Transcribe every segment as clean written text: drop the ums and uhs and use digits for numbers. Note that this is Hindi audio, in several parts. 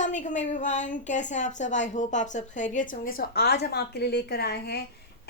अस्सलाम वालेकुम एवरीवन, कैसे हैं आप सब। आई होप आप सब खैरियत से होंगे। आज हम आपके लिए लेकर आए हैं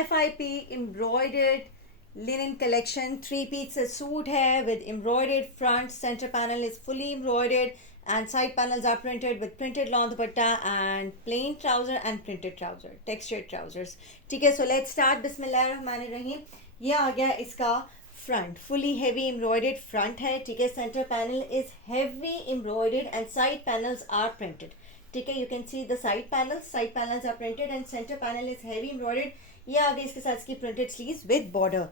FIP embroidered linen collection. 3 piece suit है with embroidered front, centre panel is fully embroidered and side panels are printed with printed long dupatta and plain trouser and printed trouser, textured trousers. ठीक है, सो लेट्स स्टार्ट। बिस्मिल्लाहिर्रहमानिर्रहीम। ये आ गया इसका front, fully heavy embroidered front है। ठीक है, centre panel is heavy embroidered and side panels are printed. ठीक है, you can see the side panels are printed and centre panel is heavy embroidered. ये आ गई इसके साथ इसकी प्रिंटेड स्लीव्स विद बॉर्डर।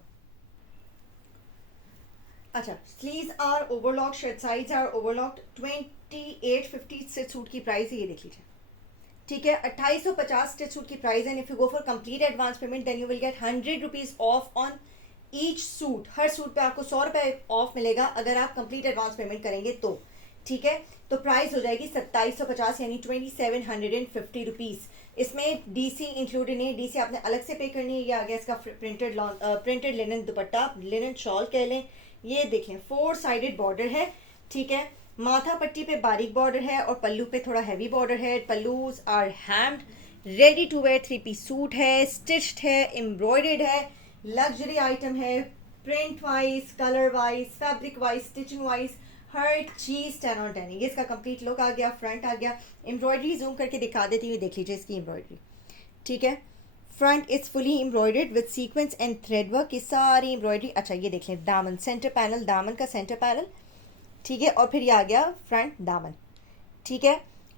अच्छा, sleeves are overlock, shirt sides are overlocked. 2850 से सूट की प्राइस है, ये देख लीजिए। ठीक है, 2850 स्टिच सूट की प्राइस है। If you go for complete advance payment then you will get 100 rupees off on each suit. हर सूट पे आपको 100 रुपए ऑफ मिलेगा अगर आप कंप्लीट एडवांस पेमेंट करेंगे तो। ठीक है, तो प्राइस हो जाएगी 2750 यानी 2750 रुपीज। इसमें डीसी इंक्लूडेड नहीं, डीसी आपने अलग से पे करनी है। ये आ गया इसका प्रिंटेड लिनन दुपट्टा, लिनन शॉल कह लें। ये देखें 4 साइडेड बॉर्डर है। ठीक है, माथा पट्टी पे बारीक बॉर्डर है और पल्लू पे थोड़ा हैवी बॉर्डर है। Pallus are hemmed, ready to wear 3 piece suit है, स्टिच्ड है, एम्ब्रॉयडर्ड है, लग्जरी आइटम है। Print wise, colour wise, fabric wise, stitching wise हर चीज 10 on 10। ये इसका कंप्लीट लुक आ गया, फ्रंट आ गया। एम्ब्रॉयडरी जूम करके दिखा देती हूँ, देख लीजिए इसकी एम्ब्रॉयडरी। ठीक है, front is fully embroidered with sequence and thread work की सारी एम्ब्रॉयडरी। अच्छा, ये देख लें दामन, सेंटर पैनल, दामन का सेंटर पैनल। ठीक है, और फिर ये आ गया फ्रंट दामन। ठीक है,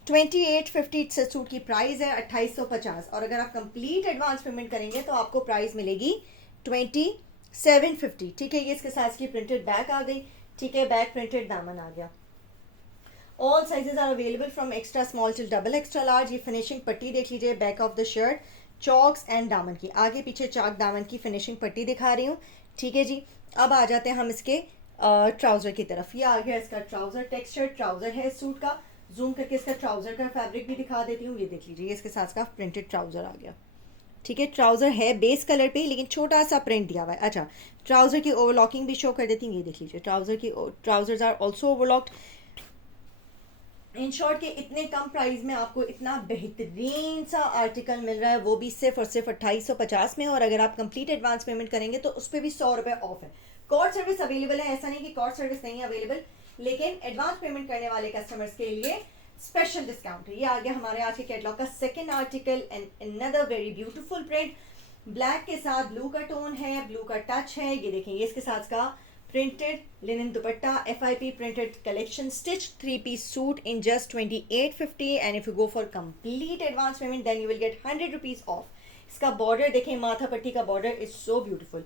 2850 से सूट की प्राइस है 2850 और अगर आप कंप्लीट एडवांस पेमेंट करेंगे तो आपको प्राइस मिलेगी 2750। ठीक है, ये इसके साथ की प्रिंटेड बैक आ गई। ठीक है, बैक प्रिंटेड दामन आ गया। All sizes are available from extra small till double extra large. ये फिनिशिंग पट्टी देख लीजिए बैक ऑफ द शर्ट, चॉक्स एंड दामन की, आगे पीछे चाक दामन की फिनिशिंग पट्टी दिखा रही हूँ। ठीक है जी, अब आ जाते हैं हम इसके ट्राउजर की तरफ। ये आ गया इसका ट्राउजर, टेक्सचर ट्राउजर है सूट का। जूम करके इसका ट्राउजर का फैब्रिक भी दिखा देती हूँ। ये देख लीजिए, ये इसके साथ का प्रिंटेड ट्राउजर आ गया। ठीक है, ट्राउजर है बेस कलर पे लेकिन छोटा सा प्रिंट दिया हुआ है। अच्छा, ट्राउजर की ओवरलॉकिंग भी शो कर देती हूँ। ये देख लीजिए, trousers are also overlocked. In short के इतने कम प्राइस में आपको इतना बेहतरीन सा आर्टिकल मिल रहा है, वो भी सिर्फ और सिर्फ 2850 में। और अगर आप कंप्लीट एडवांस पेमेंट करेंगे तो उस पर भी 100 रुपये ऑफ है। कॉर्ड सर्विस अवेलेबल है, ऐसा नहीं कि कॉर्ड सर्विस नहीं अवेलेबल, लेकिन एडवांस पेमेंट करने वाले कस्टमर्स के लिए स्पेशल डिस्काउंट है। ये आ गया हमारे आज के कैटलॉग का second article and another very beautiful print. Black के साथ ब्लू का टोन है, ब्लू का टच है। ये देखें, ये इसके साथ का printed linen dupatta, FIP printed collection, stitch 3 piece suit in just 2850 and if you go for complete advance payment then you will get 100 rupees off. इसका बॉर्डर देखें, माथा पट्टी का बॉर्डर इज सो ब्यूटीफुल।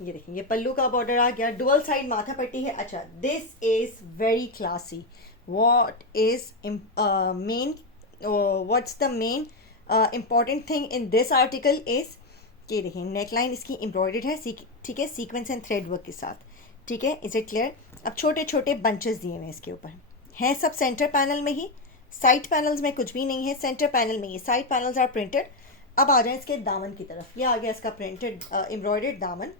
ये देखिए, ये पल्लू का बॉर्डर आ गया, डुअल साइड माथा पट्टी है। अच्छा, this is very classy. What is main what's the main important thing in this article is, ये देखिए नेकलाइन इसकी एम्ब्रॉयडर्ड है। ठीक है, सीक्वेंस एंड थ्रेड वर्क के साथ। ठीक है, इज इट क्लियर। अब छोटे छोटे बंचेस दिए हुए इसके ऊपर हैं, सब सेंटर पैनल में ही, साइड पैनल्स में कुछ भी नहीं है, सेंटर पैनल में ही साइड पैनल्स आर प्रिंटेड। अब आ जाए इसके दामन की तरफ। ये आ गया इसका प्रिंटेड एम्ब्रॉयडर्ड दामन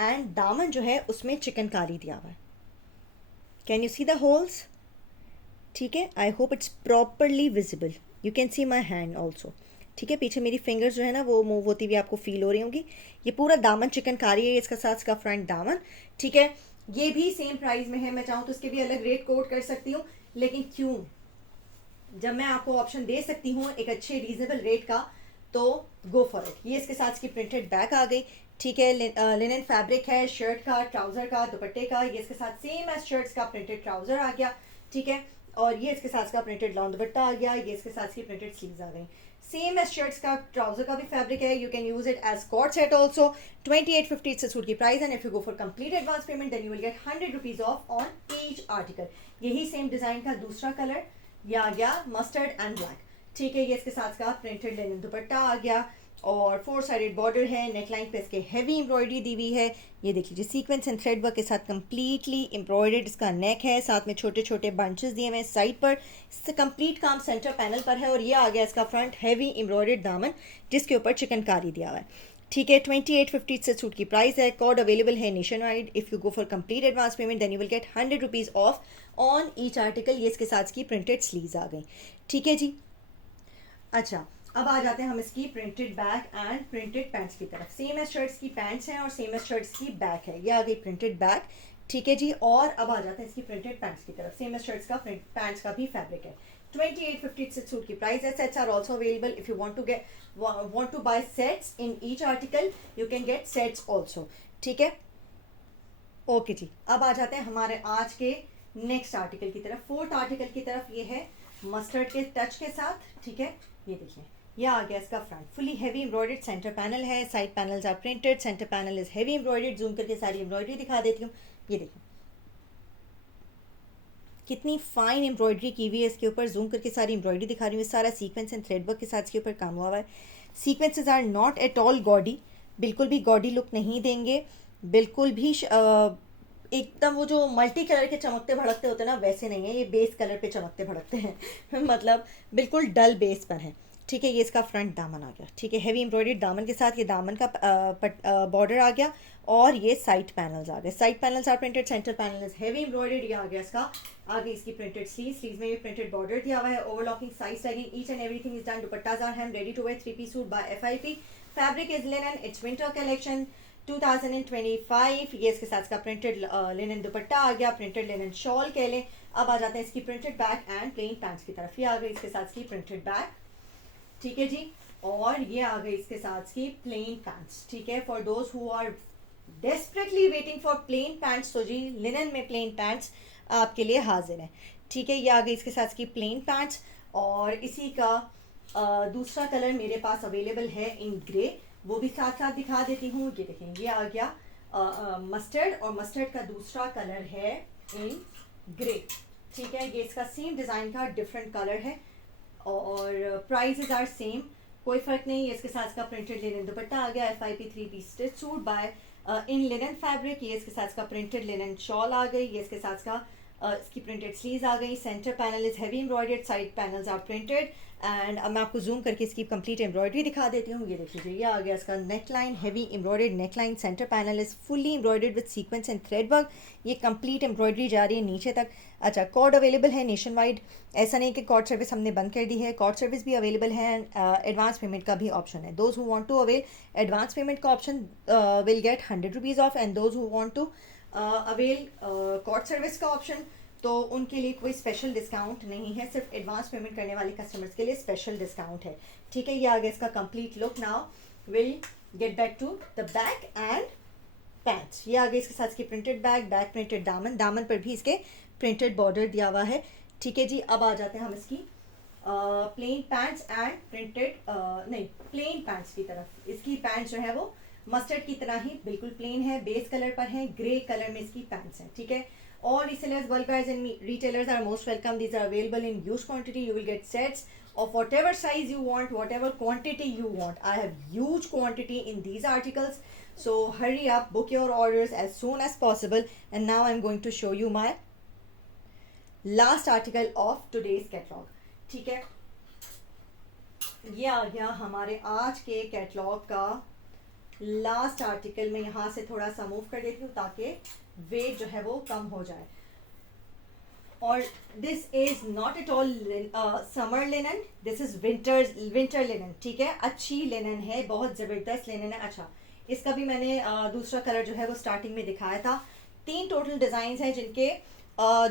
एंड दामन जो है उसमें चिकनकारी दिया हुआ है। Can you see the holes? ठीक है, I hope it's properly visible. You can C my hand also. ठीक है, पीछे मेरी फिंगर्स जो है ना वो मूव होती हुई आपको फील हो रही होंगी। ये पूरा दामन चिकनकारी है, इसका साथ इसका फ्रंट दामन। ठीक है, ये भी सेम प्राइस में है। मैं चाहूँ तो इसके भी अलग रेट कोट कर सकती हूँ, लेकिन क्यों, जब मैं आपको ऑप्शन दे सकती हूँ एक अच्छे रीजनेबल रेट का तो गो फॉर इट। ये इसके साथ की प्रिंटेड बैक आ गई। ठीक है, लिनन फैब्रिक है, शर्ट का, ट्राउजर का, दुपट्टे का। ये इसके साथ सेम एज शर्ट्स का प्रिंटेड ट्राउजर आ गया। ठीक है, और ये इसके साथ का प्रिंटेड लॉन्ग दुपट्टा आ गया। ये इसके साथ की प्रिंटेड स्लीव्स आ गई। सेम एज शर्ट्स का ट्राउजर का भी फैब्रिक है। You can use it as cord set also. 2850 से सूट की price and if you go for complete advance payment then you will get 100 rupees off on each article. यही सेम डिजाइन का दूसरा कलर, ये आ गया मस्टर्ड एंड ब्लैक। ठीक है, ये इसके साथ का प्रिंटेड लिनन दुपट्टा आ गया और 4 साइडेड बॉर्डर है। नेकलाइन पे इसके हैवी एम्ब्रॉयडरी दी हुई है। ये देख लीजिए, सीक्वेंस एंड थ्रेड वर्क के साथ कंप्लीटली एम्ब्रॉयडर्ड इसका नेक है, साथ में छोटे छोटे बंचेस दिए हुए हैं साइड पर। इससे कंप्लीट काम सेंटर पैनल पर है और ये आ गया इसका फ्रंट हैवी एम्ब्रॉयडर्ड दामन जिसके ऊपर चिकनकारी दिया हुआ है। ठीक है, 2850 से सूट की प्राइस है। कोड अवेलेबल है nationwide. If you go for complete advance payment then you will get 100 rupees off on each article. ये इसके साथ की प्रिंटेड स्लीव्स आ गई। ठीक है जी। अच्छा, अब आ जाते हैं हम इसकी printed back and printed pants की तरफ। सेम एज शर्ट्स की पैंट्स हैं और सेम एज शर्ट्स की बैक है। ये आ गई प्रिंटेड बैक। ठीक है जी। और अब आ जाते हैं इसकी प्रिंटेड पैंट्स की तरफ। सेम एज शर्ट्स का पैंट्स का भी फैब्रिक है। 2850 सूट की प्राइस है। Sets are also available. If you want to buy sets in each article you can get sets also। ठीक है, ओके जी। अब आ जाते हैं हमारे आज के नेक्स्ट आर्टिकल की तरफ, फोर्थ आर्टिकल की तरफ। ये है मस्टर्ड के टच के साथ। ठीक है, ये देखिए, ये आ गया इसका front. Fully heavy embroidered centre panel है। Side panels are printed. Centre panel is heavy embroidered. Zoom करके सारी एम्ब्रॉयडरी दिखा देती हूँ। ये देखिए कितनी फाइन एम्ब्रॉयडरी की हुई है इसके ऊपर। जूम करके सारी एम्ब्रॉयडरी दिखा रही हूँ। सारा सीक्वेंस एंड थ्रेड वर्क के साथ इसके ऊपर काम हुआ है। Sequences are not at all gaudy, बिल्कुल भी गॉडी लुक नहीं देंगे। बिल्कुल भी एकदम वो जो मल्टी कलर के चमकते भड़कते होते हैं ना, वैसे नहीं है। ये बेस कलर पे चमकते भड़कते हैं मतलब बिल्कुल डल बेस पर है। ठीक है, ये इसका फ्रंट दामन आ गया। ठीक है, हैवी एम्ब्रॉयडर्ड दामन के साथ ये दामन का बॉर्डर आ गया। और ये साइड पैनल्स आ गए। Side panels are printed. Centre panel is heavy embroidered. ये आ गया इसका आगे इसकी प्रिंटेड स्लीव्स में ये प्रिंटेड बॉर्डर दिया हुआ है। Overlocking size tagging each and everything is done. Dupattas are hem ready to wear 3-piece suit by FIP। Fabric is linen. It's winter collection 2025। ये इसके साथ का प्रिंटेड लिनन दुपट्टा आ गया। प्रिंटेड लिनन शॉल कह लें। अब आ जाते हैं इसकी printed back and plain pants की तरफ। ये आ गई इसके साथ की प्रिंटेड बैक। ठीक है जी। और ये आ गई इसके साथ की प्लेन पैंट्स। ठीक है, for those who are desperately waiting for plain pants, तो जी लिनन में प्लेन पैंट्स आपके लिए हाजिर है। ठीक है, ये आ गई इसके साथ की प्लेन पैंट्स। और इसी का दूसरा कलर मेरे पास अवेलेबल है इन ग्रे, वो भी साथ साथ दिखा देती हूँ। ये देखें, ये आ गया मस्टर्ड, और मस्टर्ड का दूसरा कलर है इन ग्रे। ठीक है, ये इसका सेम डिज़ाइन का डिफरेंट कलर है और प्राइसेस आर सेम, कोई फ़र्क नहीं है। इसके साथ का प्रिंटेड लिनन दुपट्टा आ गया। FIP 3-piece stitch suit by in linen fabric. ये इसके साथ का प्रिंटेड लिनन शॉल आ गई। ये इसके साथ का इसकी प्रिंटेड स्लीव्स आ गई। Centre panel is heavy embroidered. Side panels are printed. And अब मैं आपको जूम करके इसकी कंप्लीट एम्ब्रॉयडरी दिखा देती हूँ। ये देख लीजिए, ये आ गया इसका neck line, heavy embroidered neck line. Centre panel is fully embroidered with sequence and thread work. ये कंप्लीट एम्ब्रॉयडरी जा रही है नीचे तक। अच्छा, कॉर्ड अवेलेबल है नेशन वाइड। ऐसा नहीं कि कॉर्ड सर्विस हमने बंद कर दी है, कॉर्ड सर्विस भी अवेलेबल है। एडवांस पेमेंट का भी ऑप्शन है। Those who want to avail advance payment का option will get 100 rupees off. And those who want to avail cord service का ऑप्शन, तो उनके लिए कोई स्पेशल डिस्काउंट नहीं है। सिर्फ एडवांस पेमेंट करने वाले कस्टमर्स के लिए स्पेशल डिस्काउंट है। ठीक है, ये आ गया इसका complete look. Now will get back to the back and pants. ये आ गई इसके साथ इसकी प्रिंटेड बैक प्रिंटेड दामन, दामन पर भी इसके प्रिंटेड बॉर्डर दिया हुआ है। ठीक है जी। अब आ जाते हैं हम इसकी प्लेन पैंट्स एंड प्रिंटेड नहीं प्लेन पैंट्स की तरफ। इसकी पैंट्स जो है वो मस्टर्ड की तरह ही बिल्कुल प्लेन है, बेस कलर पर है, ग्रे कलर में इसकी पैंट्स हैं। ठीक है, all resellers, bulk buyers and retailers are most welcome. These are available in huge quantity. You will get sets of whatever size you want, whatever quantity you want. I have huge quantity in these articles, so hurry up, book your orders as soon as possible. And now I'm going to show you my last article of today's catalog. ठीक है, ये आ गया हमारे आज के कैटलॉग का लास्ट आर्टिकल। मैं यहाँ से थोड़ा सा मूव कर देती हूँ ताकि वेट जो है वो कम हो जाए। और this is not at all summer linen, this is winter linen. ठीक है, अच्छी लिनन है, बहुत ज़बरदस्त लिनन है। अच्छा, इसका भी मैंने दूसरा कलर जो है वो स्टार्टिंग में दिखाया था। 3 टोटल डिज़ाइंस हैं जिनके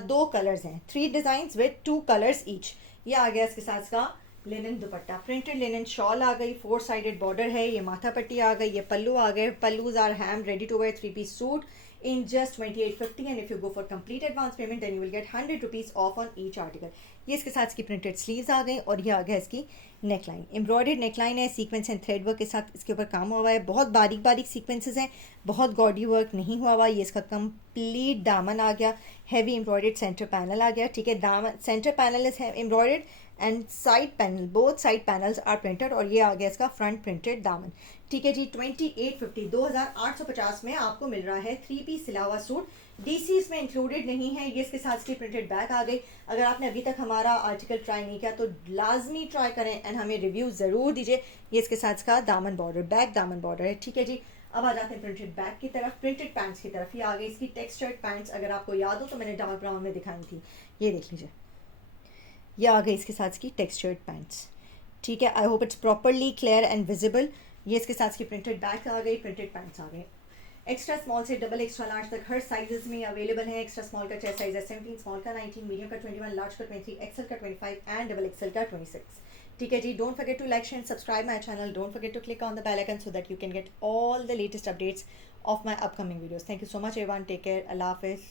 2 कलर्स हैं। 3 डिज़ाइंस विद 2 कलर्स ईच। ये आ गया इसके साथ का linen dupatta. Printed linen shawl आ गई। 4 साइडेड बॉर्डर है। ये माथा पट्टी आ गई। ये पल्लू आ गए। Pallus are hem ready to wear 3-piece suit in just 2850। and if you go for complete advance payment then you will get 100 rupees off on each article। ये इसके साथ इसकी प्रिंटेड स्लीव्स आ गई और ये आ गया इसकी neck line. Embroidered neck line है, सीक्वेंस एंड थ्रेड वर्क के साथ इसके ऊपर काम हुआ है। बहुत बारीक बारीक सीक्वेंसेस हैं, बहुत गॉडी वर्क नहीं हुआ हुआ। ये इसका कंप्लीट दामन आ गया। हैवी एम्ब्रॉयडर्ड सेंटर पैनल आ गया। ठीक है, दामन centre panel is embroidered and side panel, both side panels are printed. और ये आ गया इसका फ्रंट प्रिंटेड दामन। ठीक है जी। 2850 2850 में आपको मिल रहा है 3-piece सिला हुआ सूट DC इसमें इंक्लूडेड नहीं है। ये इसके साथ इसकी प्रिंटेड बैक आ गई। अगर आपने अभी तक हमारा आर्टिकल ट्राई नहीं किया तो लाजमी ट्राई करें एंड हमें रिव्यू ज़रूर दीजिए। ये इसके साथ इसका दामन बॉर्डर, बैक दामन बॉर्डर है, ठीक है जी। अब आ जाते हैं प्रिंटेड बैक की तरफ, प्रिंटेड पैंट्स की तरफ। ये आ गई इसकी टेक्सचर्ड पैंट्स। अगर आपको याद हो तो मैंने डार्क ब्राउन में दिखाई थी, ये देख लीजिए। ये आ गई इसके साथ की टेक्सचर्ड पैंट्स, ठीक है। I hope it's properly clear and visible. ये इसके साथ की प्रिंटेड बैक आ गई, प्रिंटेड पैंट्स आ गए। एक्स्ट्रा स्मॉल से डबल एक्स्ट्रा लार्ज तक हर साइजेस में अवेलेबल है। एक्स्ट्रा स्मॉल का चेस्ट साइज है 17, स्मॉल का 19, मीडियम का 21, लार्ज का 23, एक्सेल का 25 एंड डबल एक्सेल का 26, ठीक है जी। Don't forget to like share subscribe my channel, don't forget to click on the bell icon so that you can get all the latest updates of my upcoming videos. Thank you so much everyone, take care, Allah Hafiz.